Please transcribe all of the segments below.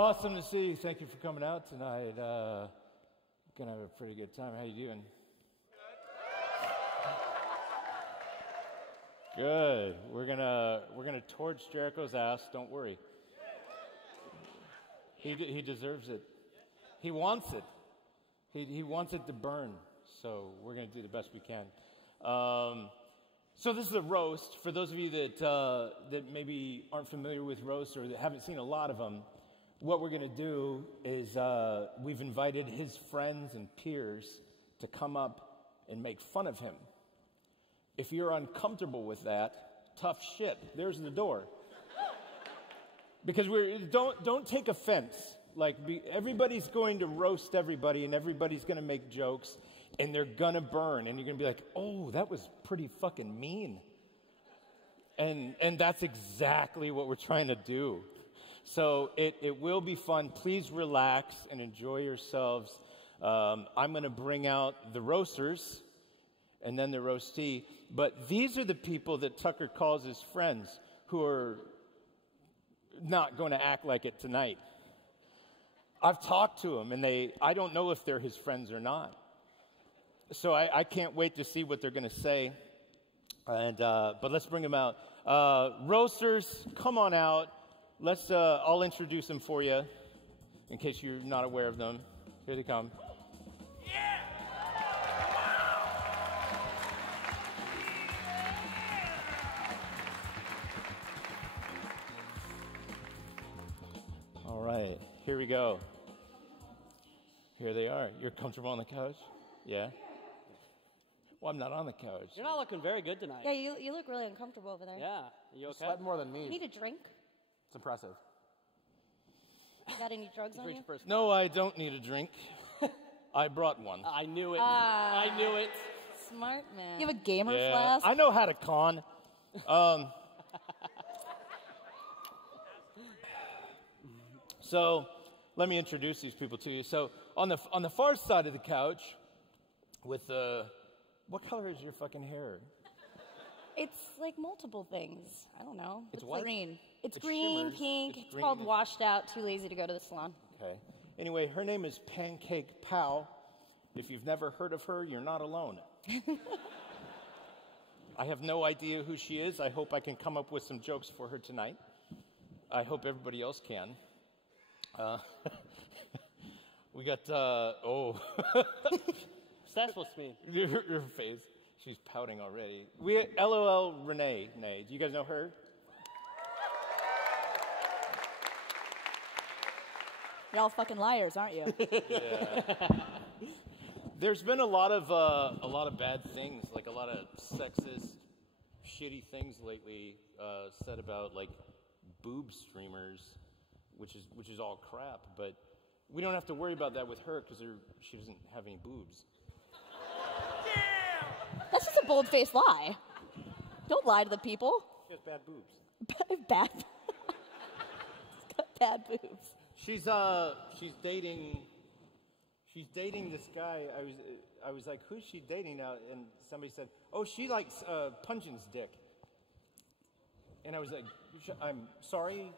Awesome to see you. Thank you for coming out tonight. Gonna have a pretty good time. How you doing? Good. We're gonna torch Jericho's ass. Don't worry. He deserves it. He wants it. He wants it to burn. So we're gonna do the best we can. So this is a roast. For those of you that maybe aren't familiar with roasts or that haven't seen a lot of them, what we're going to do is we've invited his friends and peers to come up and make fun of him. If you're uncomfortable with that, tough shit. There's the door. Because don't take offense. Like everybody's going to roast everybody, and everybody's going to make jokes, and they're going to burn, and you're going to be like, oh, that was pretty fucking mean. And that's exactly what we're trying to do. So it will be fun. Please relax and enjoy yourselves. I'm going to bring out the roasters and then the roastee. But these are the people that Tucker calls his friends who are not going to act like it tonight. I've talked to them, and I don't know if they're his friends or not. So I can't wait to see what they're going to say. But let's bring them out. Roasters, come on out. I'll introduce them for you, in case you're not aware of them. Here they come. Yeah! All right, here we go. Here they are. You're comfortable on the couch? Yeah? Well, I'm not on the couch. You're not looking very good tonight. Yeah, you look really uncomfortable over there. Yeah. You okay? Sweat more than me. You need a drink? It's impressive. You got any drugs on you? No, I don't need a drink. I brought one. I knew it. I knew it. Smart man. You have a gamer Yeah, flask? I know how to con. So let me introduce these people to you. So on the far side of the couch, with what color is your fucking hair? It's like multiple things. I don't know. It's what? Green. It's It green, shimmers. pink. It's It's green. called washed out, too lazy to go to the salon. Okay. Anyway, her name is PancakePow. If you've never heard of her, you're not alone. I have no idea who she is. I hope I can come up with some jokes for her tonight. I hope everybody else can. We got, That's supposed to mean. her face. She's pouting already. We had LolRenayNay. Do you guys know her? You're all fucking liars, aren't you? Yeah. There's been a lot of bad things, like a lot of sexist, shitty things lately said about like boob streamers, which is all crap. But we don't have to worry about that with her because she doesn't have any boobs. That's just a bold-faced lie. Don't lie to the people. She has bad boobs. Bad. She's got bad boobs. She's dating this guy. I was like, who's she dating now? And somebody said, oh, she likes Pungin's dick. And I was like, I'm sorry.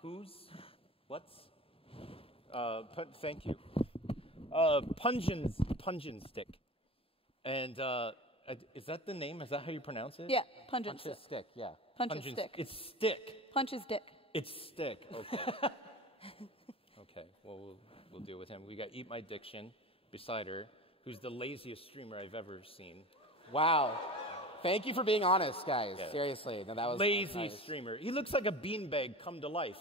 Whose? What's? Thank you. Pungin's dick. And is that the name? Is that how you pronounce it? Yeah, pungent Punch his stick, yeah. Punch his stick. It's stick. Punch his dick. It's stick. Okay. Okay. Well, we'll deal with him. We got EatMyDiction beside her, who's the laziest streamer I've ever seen. Wow. Thank you for being honest, guys. Yeah. Seriously. No, that was Lazy nice. streamer. He looks like a beanbag come to life.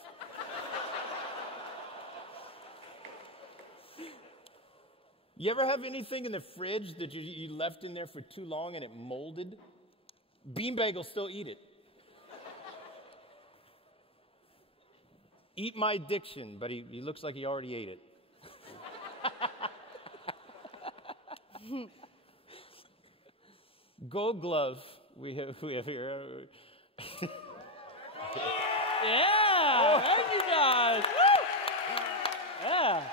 You ever have anything in the fridge that you left in there for too long and it molded? Beanbag will still eat it. EatMyDiction, but he looks like he already ate it. GoldGlove, we have here. Yeah! Thank you guys! Woo! Yeah.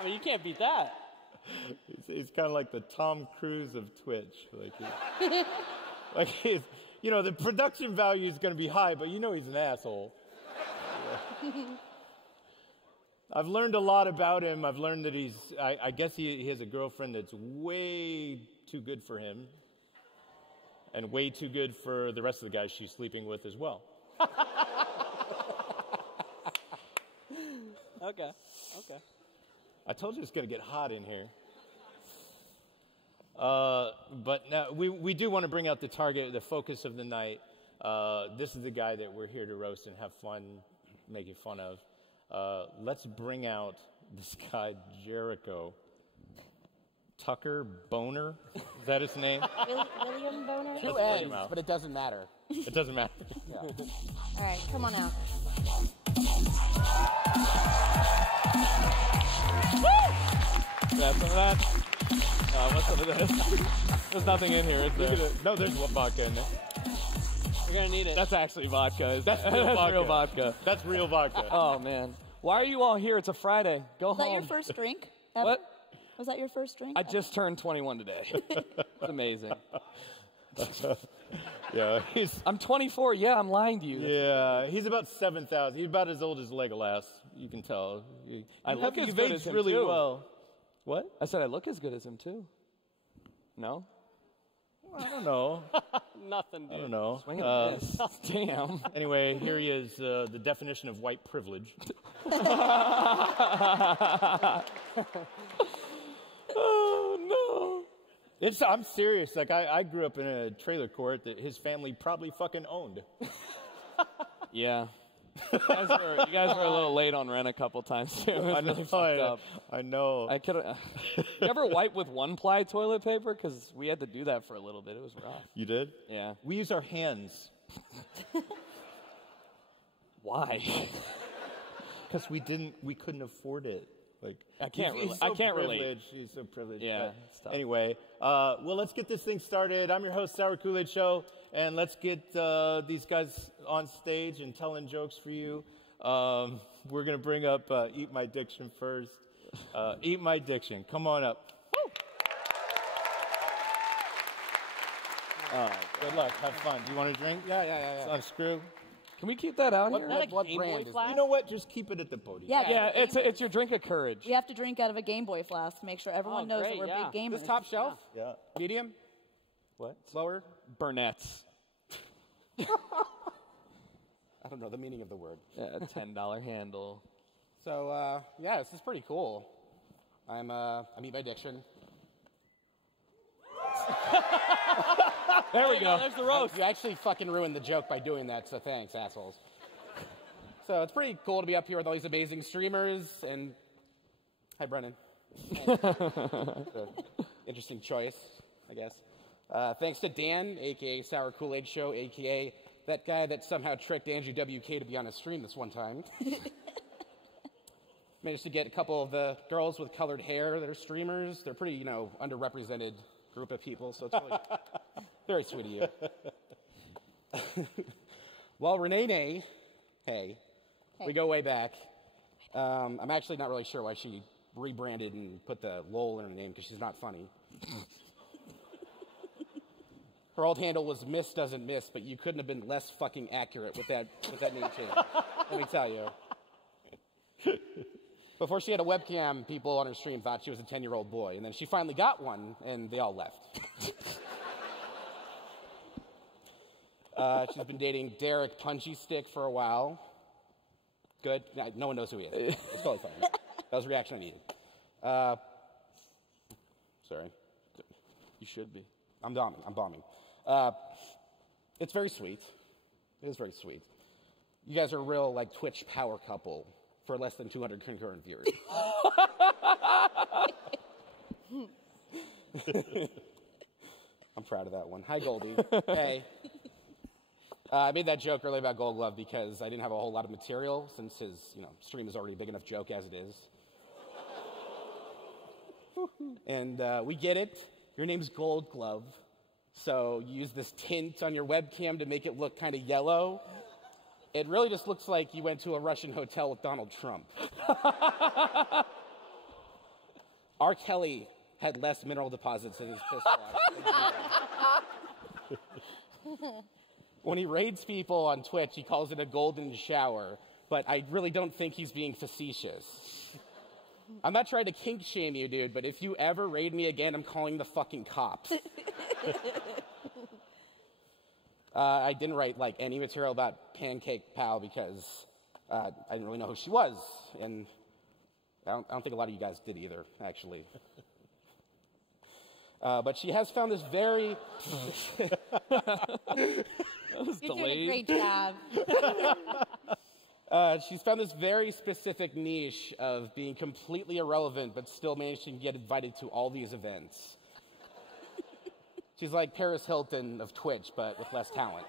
I mean, you can't beat that. He's kind of like the Tom Cruise of Twitch. Like he's, the production value is going to be high, but he's an asshole. Yeah. I've learned a lot about him. I've learned that I guess he has a girlfriend that's way too good for him. And way too good for the rest of the guys she's sleeping with as well. Okay. I told you it's going to get hot in here. But now we do want to bring out the target, the focus of the night. This is the guy that we're here to roast and have fun making fun of. Let's bring out this guy, Jericho. Tucker Boner? Is that his name? William Boner? Two N's, but it doesn't matter. It doesn't matter. Yeah. All right, come on out. Yeah, some of that. What's some of this? There's nothing in here, is there? No, there's vodka in there. We're gonna need it. That's actually vodka. That's real vodka. Real vodka. That's real vodka. Oh man, why are you all here? It's a Friday. Go Was that home. your first drink? Ever? What? Was that your first drink? I just turned 21 today. It's amazing. Yeah, I'm 24. Yeah, I'm lying to you. yeah, he's about 7,000. He's about as old as Legolas. You can tell. I look as you've good aged as him, really too. well. What? I said I look as good as him too. No? I don't know. Nothing, dude. I don't know. Swing and a miss. Damn. Anyway, here he is, the definition of white privilege. Oh no. I'm serious. Like I grew up in a trailer court that his family probably fucking owned. Yeah. You guys were a little late on rent a couple times too. It was really fucked up. I know. I could. You ever wipe with 1-ply toilet paper? Because we had to do that for a little bit. It was rough. You did? Yeah. We use our hands. Why? Because we couldn't afford it. Like I can't he's I can't relate. privileged. He's so privileged. Yeah, But it's tough. anyway, well, let's get this thing started. I'm your host, SourKoolaidShow, and let's get these guys on stage and telling jokes for you. We're gonna bring up EatMyDiction first. EatMyDiction, come on up. Good luck. Have fun. Do you want a drink? Yeah. Unscrew. Can we keep that out here? What brand is You know what? Just keep it at the podium. Yeah, Yeah, it's your drink of courage. You have to drink out of a Game Boy flask to make sure everyone knows great, that we're yeah. big gamers. this top shelf? Yeah. Medium? What? Lower? Burnett's. I don't know the meaning of the word. Yeah, $10 handle. So, yeah, this is pretty cool. I'm EatMyDiction. There we go. There's the roast. You actually fucking ruined the joke by doing that, so thanks, assholes. So it's pretty cool to be up here with all these amazing streamers, and hi, Brennan. Interesting choice, I guess. Thanks to Dan, a.k.a. SourKoolaidShow, a.k.a. that guy that somehow tricked Angie WK to be on his stream this one time. Managed to get a couple of the girls with colored hair that are streamers. They're pretty, underrepresented group of people, so it's really very sweet of you. LolRenayNay, hey, we go way back. I'm actually not really sure why she rebranded and put the lol in her name, because she's not funny. Her old handle was Miss Doesn't Miss, but you couldn't have been less fucking accurate with that name change. Let me tell you. Before she had a webcam, people on her stream thought she was a 10-year-old boy, and then she finally got one, and they all left. She's been dating Derek Punchy Stick for a while. Good. No one knows who he is. It's totally fine. That was the reaction I needed. Sorry. You should be. I'm bombing. It's very sweet. It is very sweet. You guys are a real, Twitch power couple for less than 200 concurrent viewers. I'm proud of that one. Hi, Goldie. Hey. I made that joke earlier about GoldGlove because I didn't have a whole lot of material since his, stream is already a big enough joke as it is. And we get it. Your name's GoldGlove. So you use this tint on your webcam to make it look kind of yellow. It really just looks like you went to a Russian hotel with Donald Trump. R. Kelly had less mineral deposits in his piss water. When he raids people on Twitch, he calls it a golden shower. but I really don't think he's being facetious. I'm not trying to kink shame you, dude, but if you ever raid me again, I'm calling the fucking cops. I didn't write, like, any material about PancakePow because I didn't really know who she was, and I don't think a lot of you guys did either, actually. But she has found this very... You're doing a great job. She's found this very specific niche of being completely irrelevant, but still managing to get invited to all these events. She's like Paris Hilton of Twitch, but with less talent.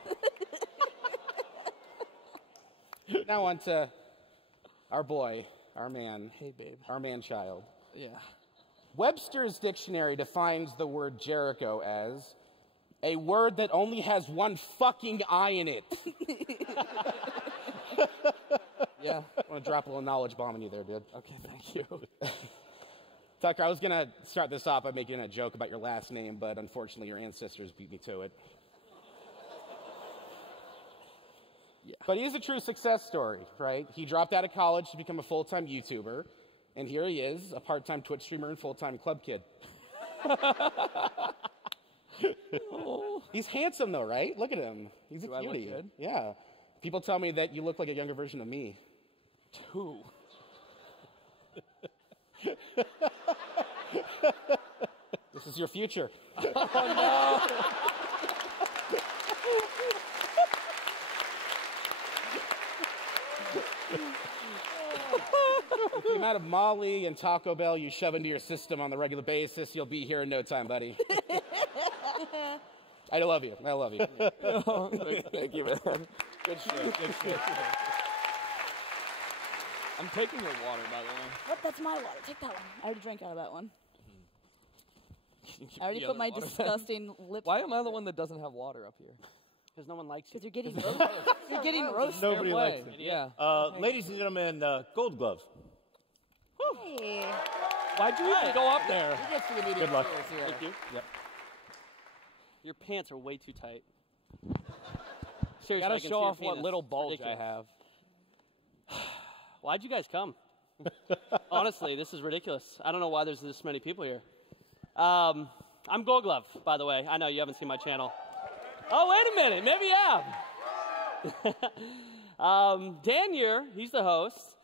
Now on to our boy, our man. Hey, babe. Our man-child. Yeah. Webster's dictionary defines the word Jericho as a word that only has one fucking I in it. Yeah, I want to drop a little knowledge bomb on you there, dude. Okay, thank you. Tucker, I was going to start this off by making a joke about your last name, but unfortunately your ancestors beat me to it. Yeah. But he is a true success story, right? He dropped out of college to become a full-time YouTuber, and here he is, a part-time Twitch streamer and full-time club kid. He's handsome, though, right? Look at him. He's a Do I look cutie. good? Yeah. People tell me that you look like a younger version of me. Who? This is your future. Oh, no. With the amount of Molly and Taco Bell you shove into your system on a regular basis, you'll be here in no time, buddy. I love you. I love you. Thank you, man. Good shit. Good shit. I'm taking your water, by the way. Oh, that's my water. Take that one. I already drank out of that one. I already The put my other water. disgusting lips. Why am I the one that doesn't have water up here? Because no one likes you. Because you're getting roasted. You're getting roasted. Nobody Fair likes play. it. Yeah. Ladies and gentlemen, GoldGlove. Hey. Why'd you even go up there? Who gets to the meeting? Good luck. Thank you. Yep. Your pants are way too tight. Seriously, Gotta I can show see your off what penis. little It's bulge I ridiculous. have. Why'd you guys come? Honestly, this is ridiculous. I don't know why there's this many people here. I'm GoldGlove, by the way. I know you haven't seen my channel. Oh, wait a minute. Maybe you have. Dan here, he's the host.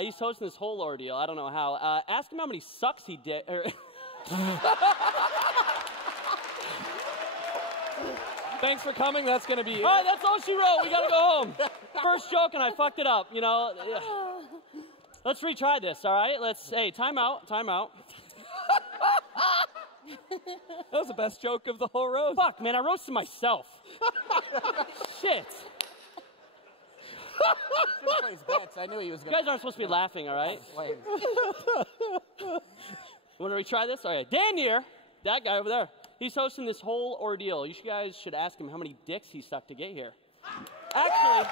He's hosting this whole ordeal. I don't know how. Ask him how many sucks he did. Thanks for coming. That's gonna be it. All right, that's all she wrote. We gotta go home. First joke, and I fucked it up. You know. Let's retry this. All right. Hey, time out. Time out. That was the best joke of the whole roast. Fuck, man, I roasted myself. Shit. Plays bets. I knew he was You going guys aren't supposed to be laughing, all right? play. You want to retry this? All right. Dan here, that guy over there. He's hosting this whole ordeal. You guys should ask him how many dicks he sucked to get here. Actually,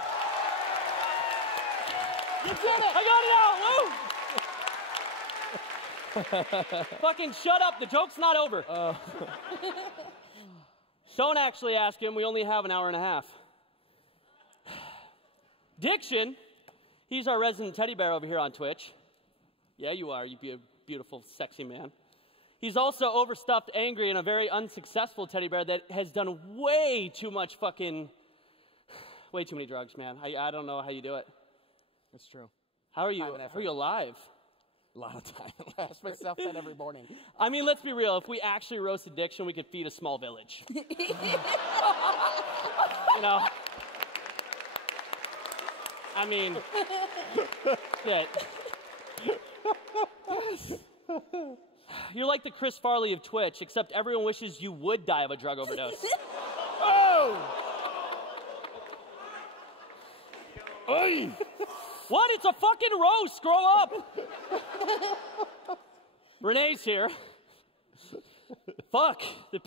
you did it! I got it out! Woo! Fucking shut up. The joke's not over. Don't actually ask him. We only have an hour and a half. Diction, he's our resident teddy bear over here on Twitch. Yeah, you are. You be a beautiful, sexy man. He's also overstuffed, angry, and a very unsuccessful teddy bear that has done way too many drugs, man. I don't know how you do it. That's true. How are you? Time and How effort. are you alive? A lot of time. I ask myself that every morning. I mean, let's be real. If we actually roasted Diction, we could feed a small village. You know? I mean, shit. You're like the Chris Farley of Twitch, except everyone wishes you would die of a drug overdose. Oi! What? It's a fucking roast. Grow up. Renee's here. Fuck. The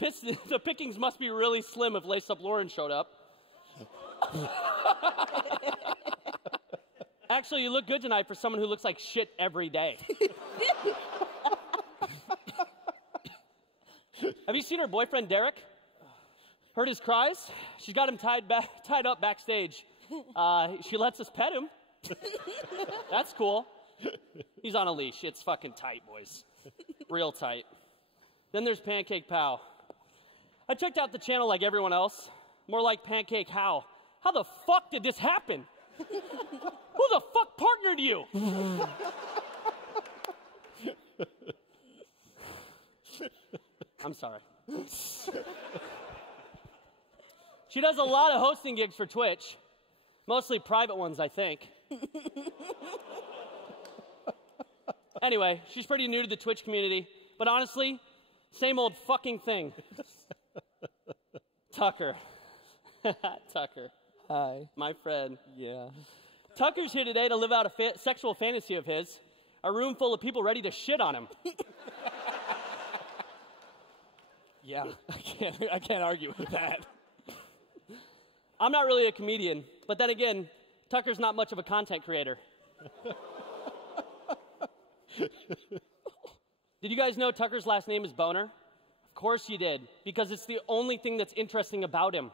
pickings must be really slim if Lace Up Lauren showed up. Actually, you look good tonight for someone who looks like shit every day. Have you seen her boyfriend, Derek? Heard his cries? She's got him tied up backstage. She lets us pet him. That's cool. He's on a leash. It's fucking tight, boys. Real tight. Then there's PancakePow. I checked out the channel like everyone else. More like Pancake How. How the fuck did this happen? Who the fuck partnered you? I'm sorry. She does a lot of hosting gigs for Twitch. Mostly private ones, I think. Anyway, she's pretty new to the Twitch community. But honestly, same old fucking thing. Tucker. Tucker. Hi. My friend. Yeah. Tucker's here today to live out a sexual fantasy of his. A room full of people ready to shit on him. Yeah. I can't argue with that. I'm not really a comedian, but then again, Tucker's not much of a content creator. Did you guys know Tucker's last name is Boner? Of course you did, because it's the only thing that's interesting about him.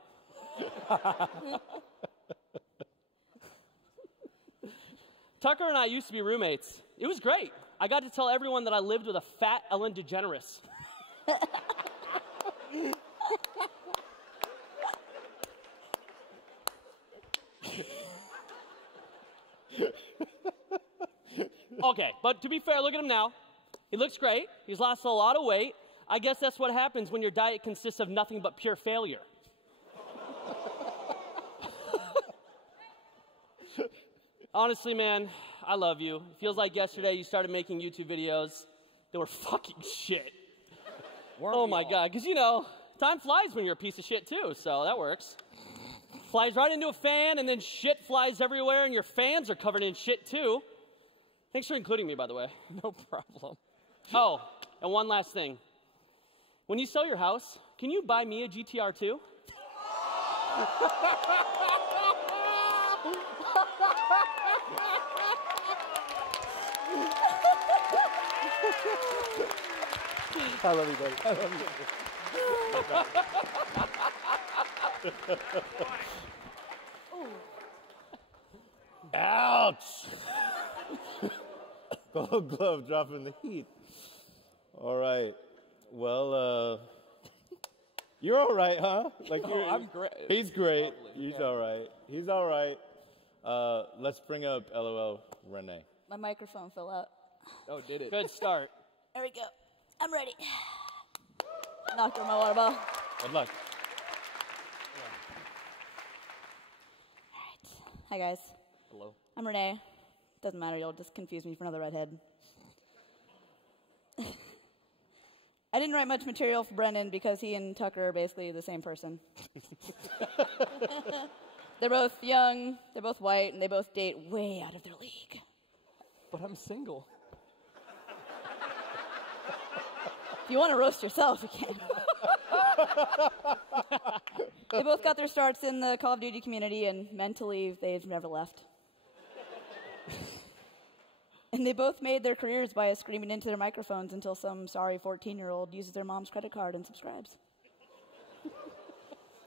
Tucker and I used to be roommates. It was great. I got to tell everyone that I lived with a fat Ellen DeGeneres. Okay, but to be fair, look at him now. He looks great. He's lost a lot of weight. I guess that's what happens when your diet consists of nothing but pure failure. Honestly, man, I love you. It feels like yesterday you started making YouTube videos that were fucking shit. Oh my God, because you know, time flies when you're a piece of shit too, so that works. Flies right into a fan and then shit flies everywhere and your fans are covered in shit too. Thanks for including me, by the way. No problem. Oh, and one last thing. When you sell your house, can you buy me a GTR too? I love you, buddy. I love you. Ouch! GoldGlove dropping the heat. All right. Well, you're all right, huh? Like I'm great. He's great. Lovely. He's all right. He's all right. Let's bring up LolRenayNay. My microphone fell out. Oh, did it? Good start. There we go. I'm ready. Knocked over my water bottle. Good luck. Hi, guys. Hello. I'm Renee. Doesn't matter, you'll just confuse me for another redhead. I didn't write much material for Brendan because he and Tucker are basically the same person. They're both young, they're both white, and they both date way out of their league. But I'm single. If you want to roast yourself, you can. They both got their starts in the Call of Duty community, and mentally, they've never left. And they both made their careers by screaming into their microphones until some sorry 14-year-old uses their mom's credit card and subscribes.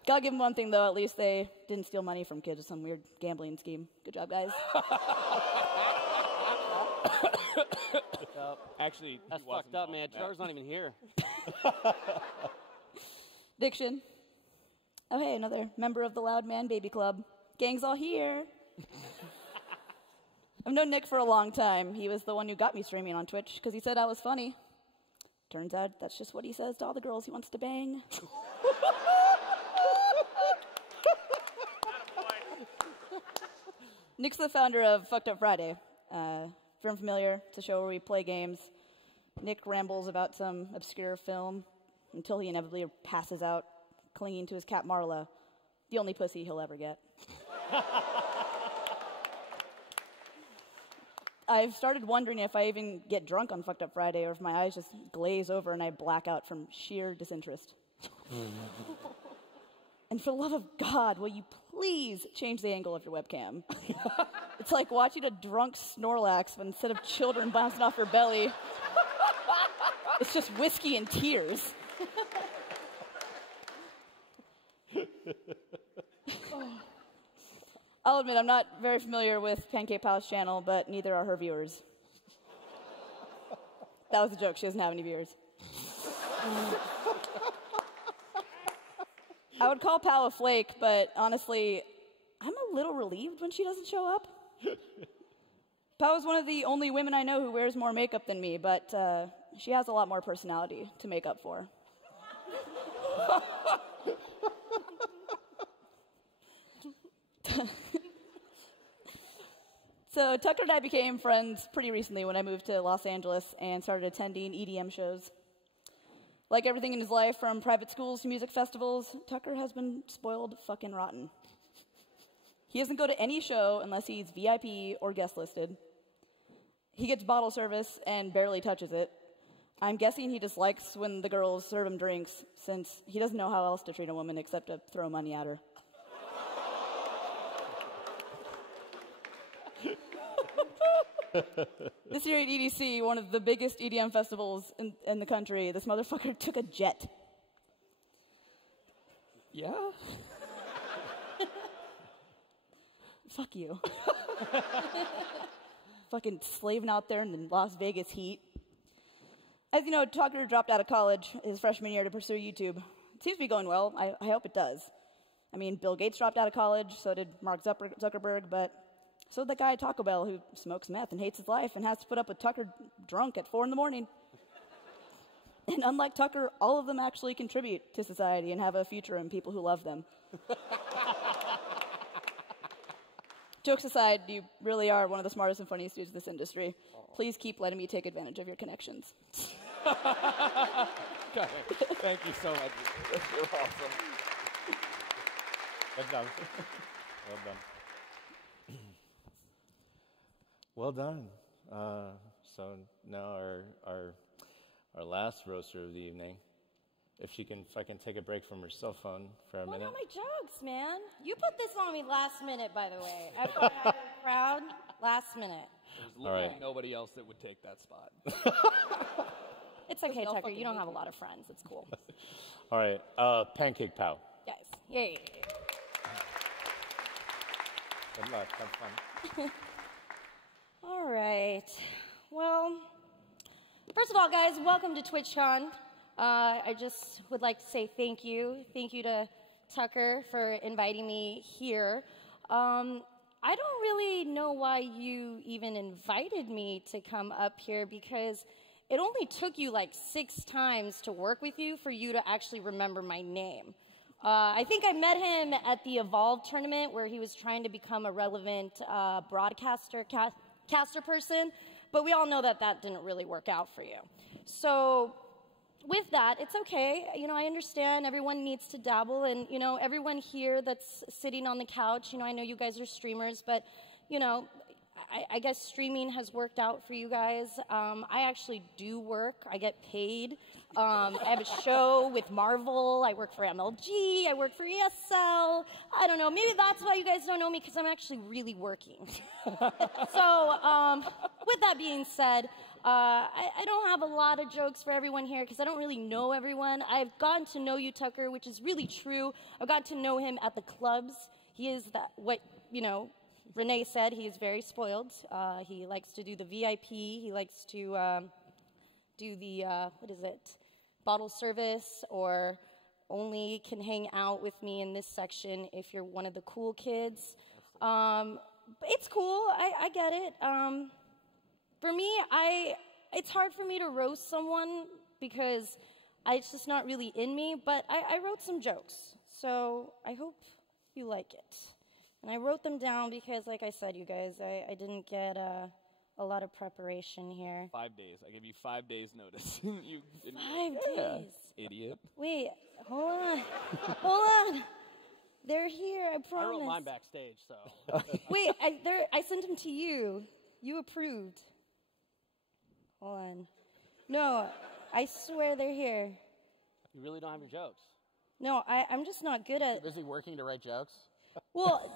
Gotta give them one thing, though. At least they didn't steal money from kids with some weird gambling scheme. Good job, guys. Actually, That's fucked up, man. Char's not even here. Diction. Oh, hey, another member of the Loud Man Baby Club. Gang's all here. I've known Nick for a long time. He was the one who got me streaming on Twitch because he said I was funny. Turns out that's just what he says to all the girls he wants to bang. Nick's the founder of Fucked Up Friday. If you're unfamiliar, it's a show where we play games. Nick rambles about some obscure film until he inevitably passes out, clinging to his cat Marla, the only pussy he'll ever get. I've started wondering if I even get drunk on Fucked Up Friday or if my eyes just glaze over and I black out from sheer disinterest. And for the love of God, will you please change the angle of your webcam? It's like watching a drunk Snorlax, but instead of children bouncing off her belly, it's just whiskey and tears. I'll admit I'm not very familiar with PancakePow's channel, but neither are her viewers. That was a joke. She doesn't have any viewers. I would call Pow a flake, but honestly, I'm a little relieved when she doesn't show up. Pow is one of the only women I know who wears more makeup than me, but she has a lot more personality to make up for. So Tucker and I became friends pretty recently when I moved to Los Angeles and started attending EDM shows. Like everything in his life, from private schools to music festivals, Tucker has been spoiled fucking rotten. He doesn't go to any show unless he's VIP or guest listed. He gets bottle service and barely touches it. I'm guessing he dislikes when the girls serve him drinks, since he doesn't know how else to treat a woman except to throw money at her. This year at EDC, one of the biggest EDM festivals in the country, this motherfucker took a jet. Yeah? Fuck you. Fucking slaving out there in the Las Vegas heat. As you know, Tucker dropped out of college his freshman year to pursue YouTube. It seems to be going well. I hope it does. I mean, Bill Gates dropped out of college, so did Mark Zuckerberg, but so did that guy at Taco Bell who smokes meth and hates his life and has to put up with Tucker drunk at 4 in the morning. And unlike Tucker, all of them actually contribute to society and have a future in people who love them. Jokes aside, you really are one of the smartest and funniest dudes in this industry. Please keep letting me take advantage of your connections. Thank you so much. You're awesome. Good job. Well done. Well done. So now our last roaster of the evening, if I can take a break from her cell phone for a minute. Not my jokes, man. You put this on me last minute, by the way. I thought I was proud last minute. There's literally nobody else that would take that spot. It's okay, Tucker. You don't have a lot of friends. It's cool. All right, PancakePow. Guys, yay. Good luck. Have fun. All right. Well, first of all, guys, welcome to TwitchCon. I just would like to say thank you. Thank you to Tucker for inviting me here. I don't really know why you even invited me to come up here, because it only took you like 6 times to work with you for you to actually remember my name. I think I met him at the Evolve tournament where he was trying to become a relevant caster person, but we all know that that didn't really work out for you. So with that, it's okay. You know, I understand everyone needs to dabble, and, you know, everyone here that's sitting on the couch, you know, I know you guys are streamers, but, you know, I guess streaming has worked out for you guys. I actually do work. I get paid. I have a show with Marvel. I work for MLG. I work for ESL. I don't know. Maybe that's why you guys don't know me, because I'm actually really working. So with that being said, I don't have a lot of jokes for everyone here because I don't really know everyone. I've gotten to know you, Tucker, which is really true. I've gotten to know him at the clubs. He is what, you know, Renee said. He is very spoiled. He likes to do the VIP. He likes to do the, bottle service, or only can hang out with me in this section if you're one of the cool kids. It's cool. I get it. For me, it's hard for me to roast someone because it's just not really in me, but I wrote some jokes, so I hope you like it. And I wrote them down because, like I said, you guys, I didn't get a lot of preparation here. 5 days. I gave you 5 days notice. You didn't. 5 days? Idiot. Wait, hold on. Hold on. They're here, I promise. I wrote mine backstage, so. Wait, I sent them to you. You approved. Hold on. No, I swear they're here. You really don't have your jokes. No, I'm just not good at... Busy working to write jokes? Well,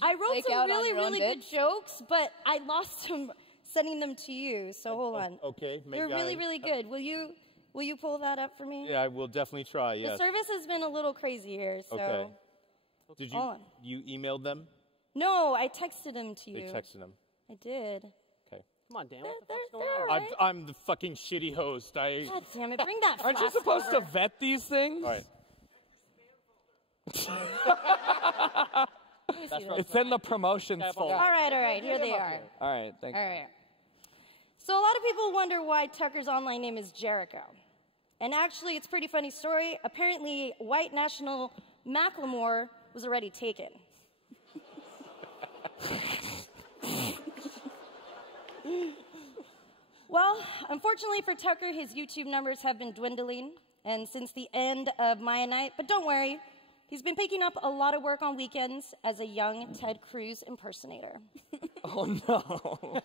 I wrote some really good jokes, but I lost them sending them to you, so hold on. Okay. They're really good. Will you pull that up for me? Yeah, I will definitely try, yes. The service has been a little crazy here, so... Okay. Did you emailed them? No, I texted him to you. You texted him. I did. Okay. Come on, Dan. They're, What the fuck's they're, going they're on? all right. I'm the fucking shitty host. God damn it, bring that Aren't you flask supposed to over. vet these things? All right. Let me see this. It's in the promotions folder. All right, here they are. All right, thank you. All right. So a lot of people wonder why Tucker's online name is Jericho. And actually, it's a pretty funny story. Apparently, white national Macklemore was already taken. Well, unfortunately for Tucker, his YouTube numbers have been dwindling, and since the end of Maya Night, but don't worry, he's been picking up a lot of work on weekends as a young Ted Cruz impersonator. Oh, no.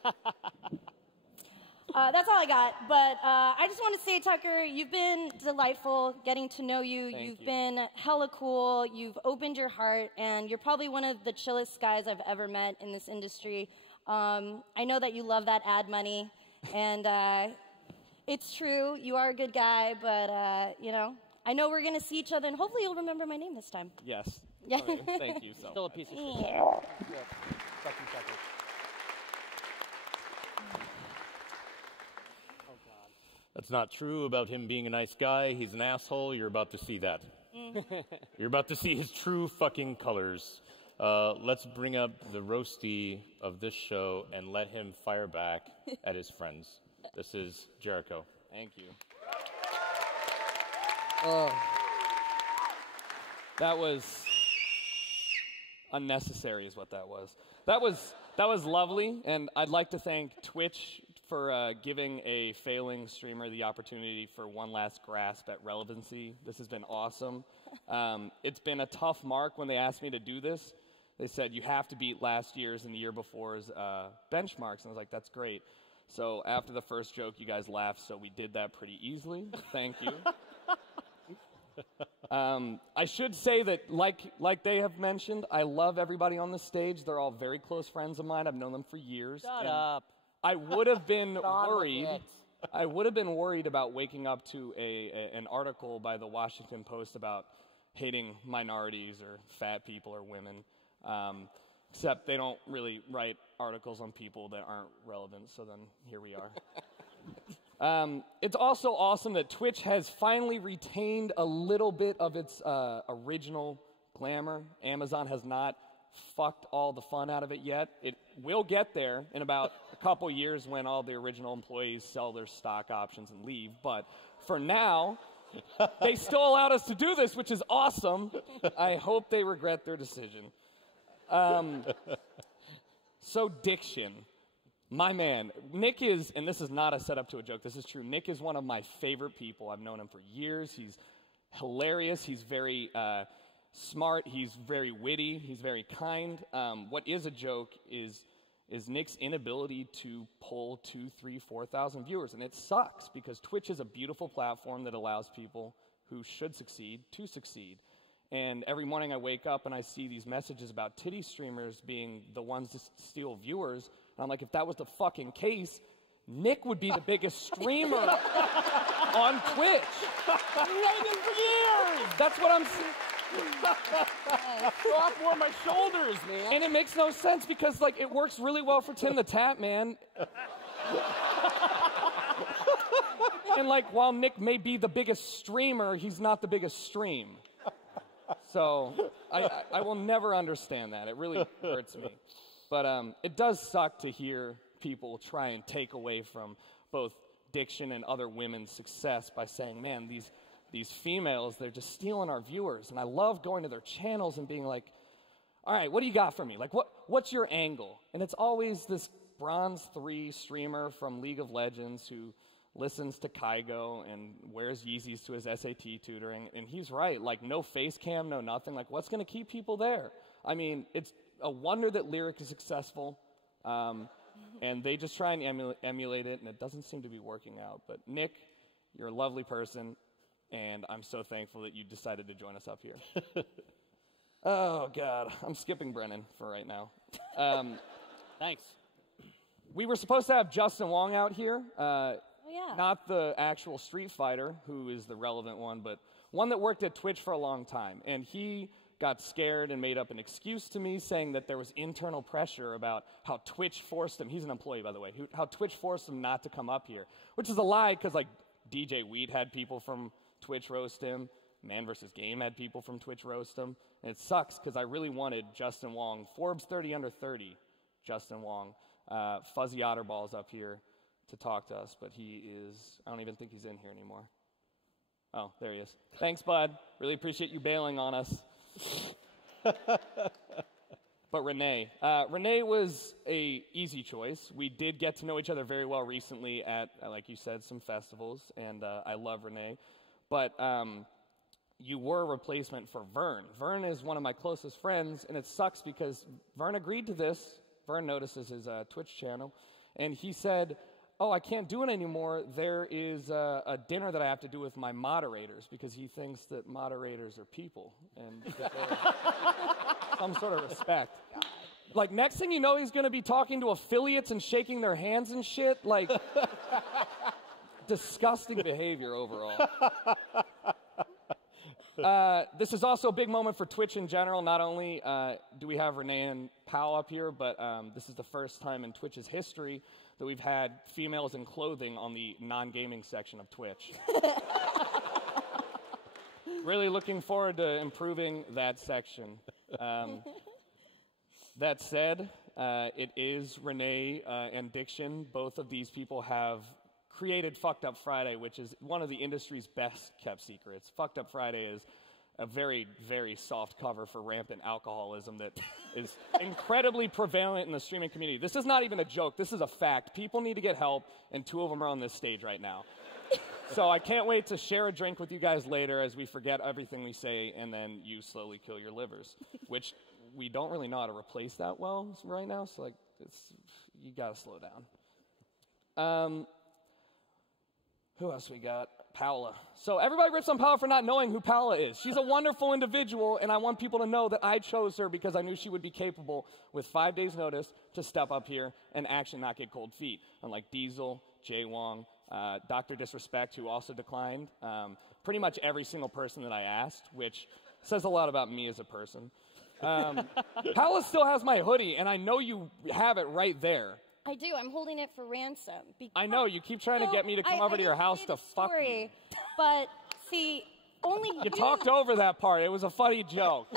That's all I got, but I just want to say, Tucker, you've been delightful getting to know you. You've been hella cool. You've opened your heart, and you're probably one of the chillest guys I've ever met in this industry. I know that you love that ad money, and it's true. You are a good guy, but, you know, I know we're going to see each other, and hopefully you'll remember my name this time. Yes. Yeah. All right, thank you so Still a much. piece of shit. Fuck you, Tucker. That's not true about him being a nice guy. He's an asshole. You're about to see that. You're about to see his true fucking colors. Let's bring up the roasty of this show and let him fire back at his friends. This is Jericho. Thank you. Oh. That was unnecessary is what that was. That was lovely, and I'd like to thank Twitch for giving a failing streamer the opportunity for one last grasp at relevancy. This has been awesome. It's been a tough mark when they asked me to do this. They said, you have to beat last year's and the year before's benchmarks. And I was like, that's great. So after the first joke, you guys laughed, so we did that pretty easily. Thank you. I should say that, like they have mentioned, I love everybody on the stage. They're all very close friends of mine. I've known them for years. Shut up. I would have been worried. I would have been worried about waking up to an article by the Washington Post about hating minorities or fat people or women. Except they don't really write articles on people that aren't relevant. So then here we are. It's also awesome that Twitch has finally retained a little bit of its original glamour. Amazon has not fucked all the fun out of it yet. It will get there in about a couple years when all the original employees sell their stock options and leave. But for now, they still allowed us to do this, which is awesome. I hope they regret their decision. So Diction, my man, Nick is, and this is not a setup to a joke, this is true, Nick is one of my favorite people. I've known him for years. He's hilarious. He's very smart. He's very witty. He's very kind. What is a joke is Nick's inability to pull 2,000, 3,000, 4,000 viewers. And it sucks because Twitch is a beautiful platform that allows people who should succeed to succeed. And every morning I wake up and I see these messages about titty streamers being the ones to steal viewers. And I'm like, if that was the fucking case, Nick would be the biggest streamer on Twitch. Megan for years! That's what I'm saying. Drop more my shoulders, man. And it makes no sense because, like, it works really well for Tim the Tap Man. And, like, while Nick may be the biggest streamer, he's not the biggest stream. So I will never understand that. It really hurts me. But it does suck to hear people try and take away from both Diction and other women's success by saying, man, these females, they're just stealing our viewers. And I love going to their channels and being like, all right, what do you got for me? Like, what's your angle? And it's always this Bronze 3 streamer from League of Legends who listens to Kygo and wears Yeezys to his SAT tutoring. And he's right, like, no face cam, no nothing. Like, what's going to keep people there? I mean, it's a wonder that Lyric is successful. And they just try and emulate it, and it doesn't seem to be working out. But Nick, you're a lovely person. And I'm so thankful that you decided to join us up here. Oh, God. I'm skipping Brennan for right now. Thanks. We were supposed to have JustinWong out here. Yeah. Not the actual Street Fighter, who is the relevant one, but one that worked at Twitch for a long time. And he got scared and made up an excuse to me, saying that there was internal pressure about how Twitch forced him. He's an employee, by the way. How Twitch forced him not to come up here, which is a lie, because like DJ Wheat had people from Twitch roast him. Man vs. Game had people from Twitch roast him. And it sucks, because I really wanted JustinWong, Forbes 30 under 30, JustinWong, Fuzzy Otterball's up here to talk to us, but he is, I don't even think he's in here anymore. Oh, there he is. Thanks, bud. Really appreciate you bailing on us. But Renee. Renee was a easy choice. We did get to know each other very well recently at, like you said, some festivals, and I love Renee. But you were a replacement for Vern. Vern is one of my closest friends, and it sucks because Vern agreed to this. VernNotice is his Twitch channel, and he said, oh, I can't do it anymore. There is a dinner that I have to do with my moderators, because he thinks that moderators are people and some sort of respect. Like, next thing you know, he's going to be talking to affiliates and shaking their hands and shit. Like, disgusting behavior overall. This is also a big moment for Twitch in general. Not only do we have Renee and Pow up here, but this is the first time in Twitch's history that we've had females in clothing on the non-gaming section of Twitch. Really looking forward to improving that section. That said, it is Renee and Diction. Both of these people have created Fucked Up Friday, which is one of the industry's best kept secrets. Fucked Up Friday is a very, very soft cover for rampant alcoholism that is incredibly prevalent in the streaming community. This is not even a joke. This is a fact. People need to get help, and 2 of them are on this stage right now. So I can't wait to share a drink with you guys later as we forget everything we say, and then you slowly kill your livers, which we don't really know how to replace that well right now, so like, you gotta slow down. Who else we got? Paola. So everybody rips on Paola for not knowing who Paola is. She's a wonderful individual, and I want people to know that I chose her because I knew she would be capable, with 5 days' notice, to step up here and actually not get cold feet. Unlike Diesel, Jay Wong, Dr. Disrespect, who also declined. Pretty much every single person that I asked, which says a lot about me as a person. Paola still has my hoodie, and I know you have it right there. I do. I'm holding it for ransom. I know. You keep trying to get me to come over to your house to fuck me. But, see, only you talked over that part. It was a funny joke.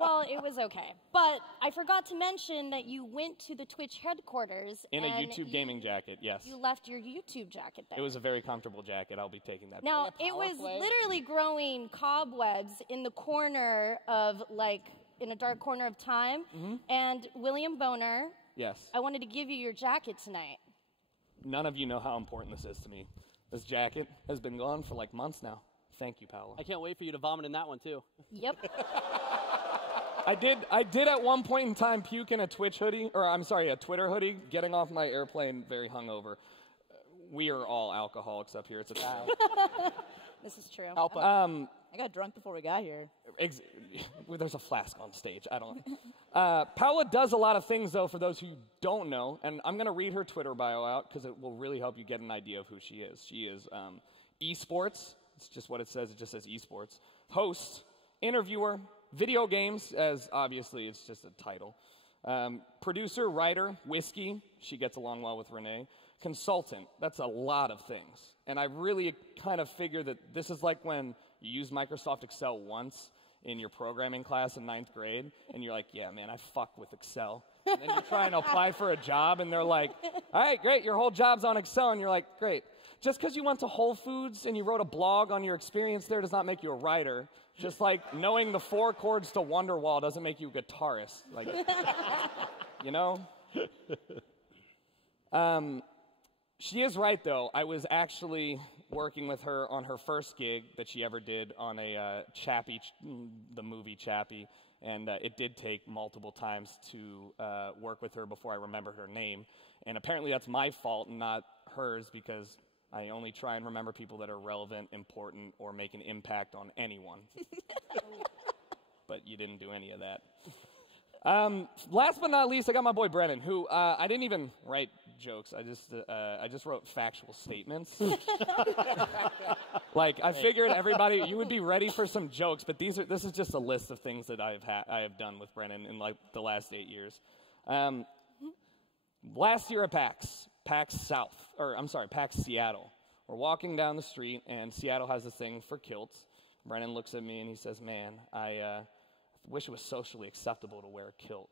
Well, it was okay. But I forgot to mention that you went to the Twitch headquarters. In a YouTube gaming jacket, yes. You left your YouTube jacket there. It was a very comfortable jacket. I'll be taking that. Now, it was literally growing cobwebs in the corner of, like, in a dark corner of time. Mm-hmm. And William Boner, yes, I wanted to give you your jacket tonight. None of you know how important this is to me. This jacket has been gone for like months now. Thank you, Paola. I can't wait for you to vomit in that one, too. Yep. I did at one point in time puke in a Twitch hoodie, or I'm sorry, a Twitter hoodie, getting off my airplane very hungover. We are all alcoholics up here. It's a fact. This is true. I got drunk before we got here. There's a flask on stage. I don't. Paola does a lot of things, though, for those who don't know. And I'm going to read her Twitter bio out because it will really help you get an idea of who she is. She is esports. It's just what it says. It just says esports. Host, interviewer, video games, as obviously it's just a title. Producer, writer, whiskey. She gets along well with Renee. Consultant. That's a lot of things. And I really kind of figure that this is like when you use Microsoft Excel once in your programming class in 9th grade, and you're like, yeah, man, I fuck with Excel. And then you're trying to apply for a job, and they're like, all right, great, your whole job's on Excel. And you're like, great. Just because you went to Whole Foods and you wrote a blog on your experience there does not make you a writer. Just like knowing the 4 chords to Wonderwall doesn't make you a guitarist. Like, you know? She is right, though. I was actually working with her on her first gig that she ever did on a Chappie, the movie Chappie, and it did take multiple times to work with her before I remembered her name. And apparently that's my fault and not hers, because I only try and remember people that are relevant, important, or make an impact on anyone. But you didn't do any of that. Last but not least, I got my boy Brennan, who I didn't even write jokes. I just wrote factual statements. Like, I figured everybody, you would be ready for some jokes, but this is just a list of things that I have done with Brennan in like the last 8 years. Last year at PAX Seattle. We're walking down the street, and Seattle has this thing for kilts. Brennan looks at me and he says, "Man, I wish it was socially acceptable to wear a kilt."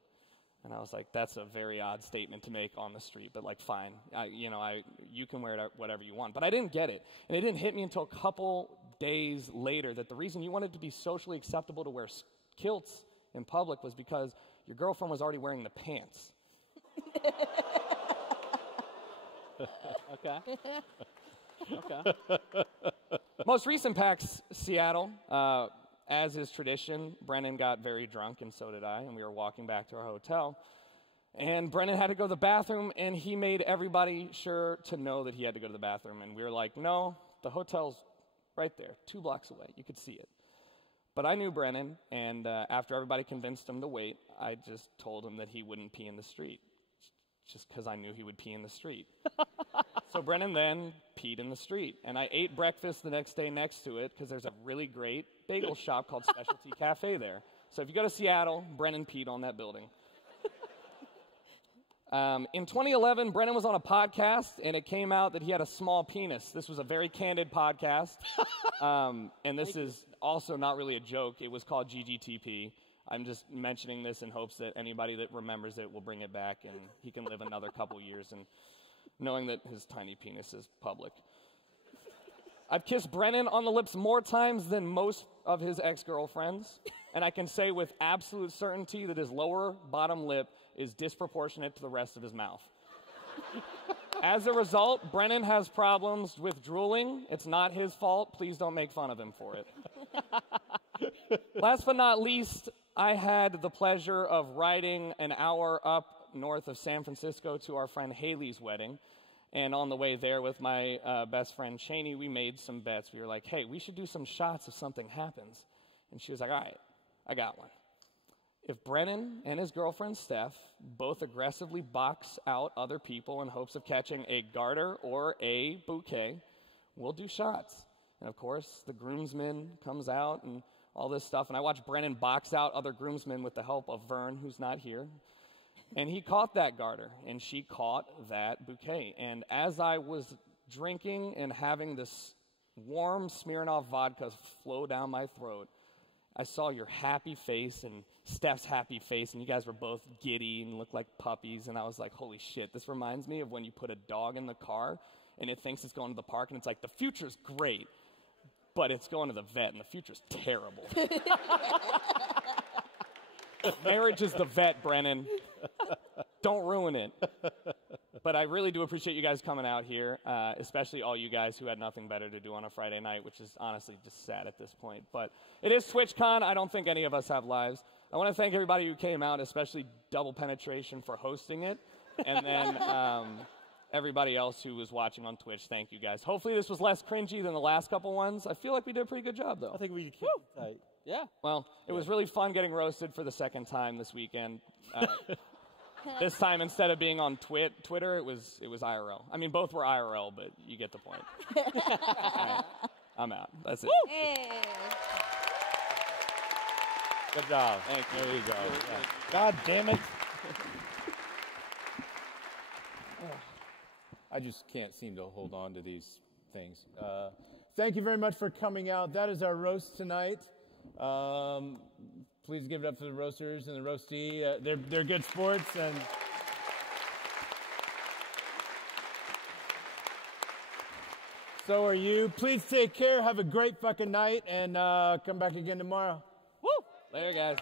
And I was like, "That's a very odd statement to make on the street, but like, fine, you can wear it whatever you want." But I didn't get it, and it didn't hit me until a couple days later that the reason you wanted to be socially acceptable to wear kilts in public was because your girlfriend was already wearing the pants. Okay. Okay. Most recent PAX Seattle, as is tradition, Brennan got very drunk, and so did I, and we were walking back to our hotel. And Brennan had to go to the bathroom, and he made everybody sure to know that he had to go to the bathroom. And we were like, "No, the hotel's right there, 2 blocks away. You could see it." But I knew Brennan, and after everybody convinced him to wait, I just told him that he wouldn't pee in the street, just because I knew he would pee in the street. So Brennan then peed in the street, and I ate breakfast the next day next to it because there's a really great bagel shop called Specialty Cafe there. So if you go to Seattle, Brennan peed on that building. In 2011, Brennan was on a podcast, and it came out that he had a small penis. This was a very candid podcast, and this is also not really a joke. It was called GGTP. I'm just mentioning this in hopes that anybody that remembers it will bring it back, and he can live another couple years and knowing that his tiny penis is public. I've kissed Brennan on the lips more times than most of his ex-girlfriends, and I can say with absolute certainty that his lower bottom lip is disproportionate to the rest of his mouth. As a result, Brennan has problems with drooling. It's not his fault. Please don't make fun of him for it. Last but not least, I had the pleasure of riding an hour up north of San Francisco to our friend Haley's wedding. And on the way there with my best friend Cheney, we made some bets. We were like, "Hey, we should do some shots if something happens." And she was like, "All right, I got one. If Brennan and his girlfriend Steph both aggressively box out other people in hopes of catching a garter or a bouquet, we'll do shots." And of course, the groomsman comes out and all this stuff. And I watched Brennan box out other groomsmen with the help of Vern, who's not here. And he caught that garter, and she caught that bouquet. And as I was drinking and having this warm Smirnoff vodka flow down my throat, I saw your happy face and Steph's happy face, and you guys were both giddy and looked like puppies. And I was like, holy shit, this reminds me of when you put a dog in the car, and it thinks it's going to the park, and it's like, the future's great, but it's going to the vet, and the future's terrible. Marriage is the vet, Brennan. Don't ruin it. But I really do appreciate you guys coming out here, especially all you guys who had nothing better to do on a Friday night, which is honestly just sad at this point. But it is TwitchCon. I don't think any of us have lives. I want to thank everybody who came out, especially Double Penetration for hosting it. And then everybody else who was watching on Twitch, thank you guys. Hopefully this was less cringy than the last couple ones. I feel like we did a pretty good job, though. I think we keep it tight. Yeah. Well, it was really fun getting roasted for the second time this weekend. This time, instead of being on Twitter, it was IRL. I mean, both were IRL, but you get the point. Right. I'm out. That's it. Hey. Good job. Thank you. There you go. Yeah. God damn it. I just can't seem to hold on to these things. Thank you very much for coming out. That is our roast tonight. Please give it up for the roasters and the roastee. They're good sports, and so are you. Please take care. Have a great fucking night, and come back again tomorrow. Woo! Later, guys.